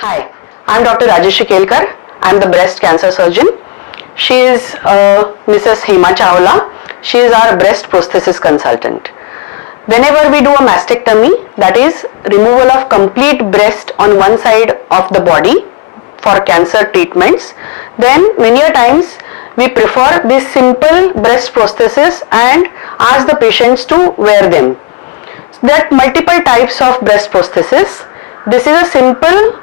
Hi, I'm Dr. Rajeshri Kelkar. I'm the breast cancer surgeon. She is Mrs. Hema Chawla. She is our breast prosthesis consultant. Whenever we do a mastectomy, that is removal of complete breast on one side of the body for cancer treatments, then many a times we prefer this simple breast prosthesis and ask the patients to wear them. There are multiple types of breast prosthesis. This is a simple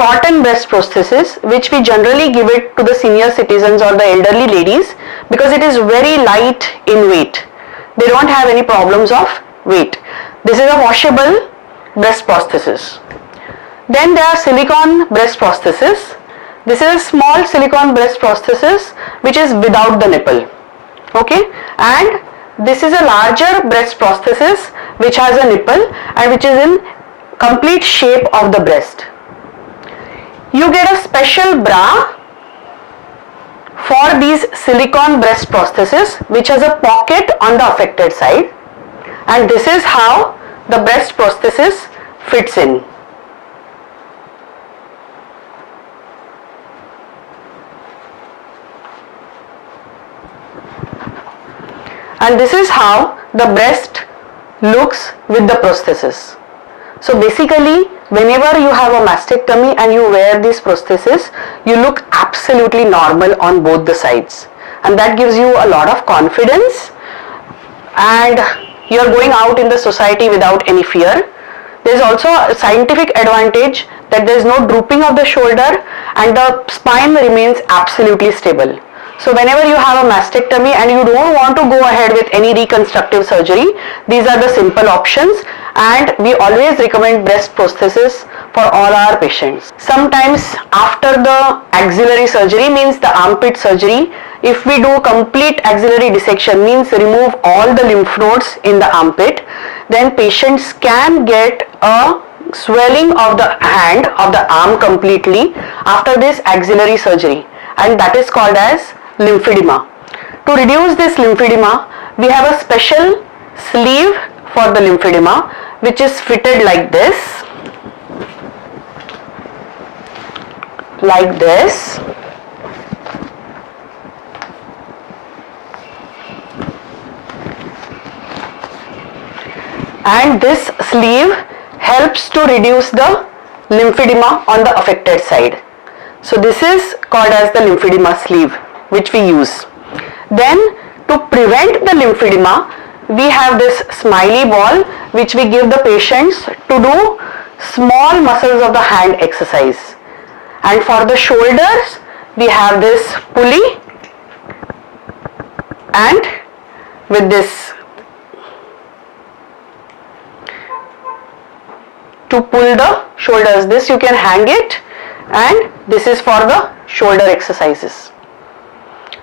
cotton breast prosthesis which we generally give it to the senior citizens or the elderly ladies because it is very light in weight. They don't have any problems of weight. This is a washable breast prosthesis. Then there are silicone breast prosthesis. This is a small silicone breast prosthesis which is without the nipple. Okay, and this is a larger breast prosthesis which has a nipple and which is in complete shape of the breast. You get a special bra for these silicone breast prosthesis which has a pocket on the affected side, and this is how the breast prosthesis fits in. And this is how the breast looks with the prosthesis. So basically, whenever you have a mastectomy and you wear this prosthesis, you look absolutely normal on both the sides, and that gives you a lot of confidence and you are going out in the society without any fear. There is also a scientific advantage that there is no drooping of the shoulder and the spine remains absolutely stable. So whenever you have a mastectomy and you don't want to go ahead with any reconstructive surgery, these are the simple options, and we always recommend breast prosthesis for all our patients. Sometimes after the axillary surgery, means the armpit surgery, if we do complete axillary dissection, means remove all the lymph nodes in the armpit, then patients can get a swelling of the hand, of the arm completely after this axillary surgery, and that is called as lymphedema. To reduce this lymphedema, we have a special sleeve for the lymphedema which is fitted like this, and this sleeve helps to reduce the lymphedema on the affected side. So this is called as the lymphedema sleeve which we use. Then to prevent the lymphedema, we have this smiley ball which we give the patients to do small muscles of the hand exercise. And for the shoulders, we have this pulley, and with this to pull the shoulders, this you can hang it, and this is for the shoulder exercises.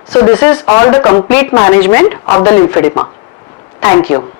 So this is all the complete management of the lymphedema. Thank you.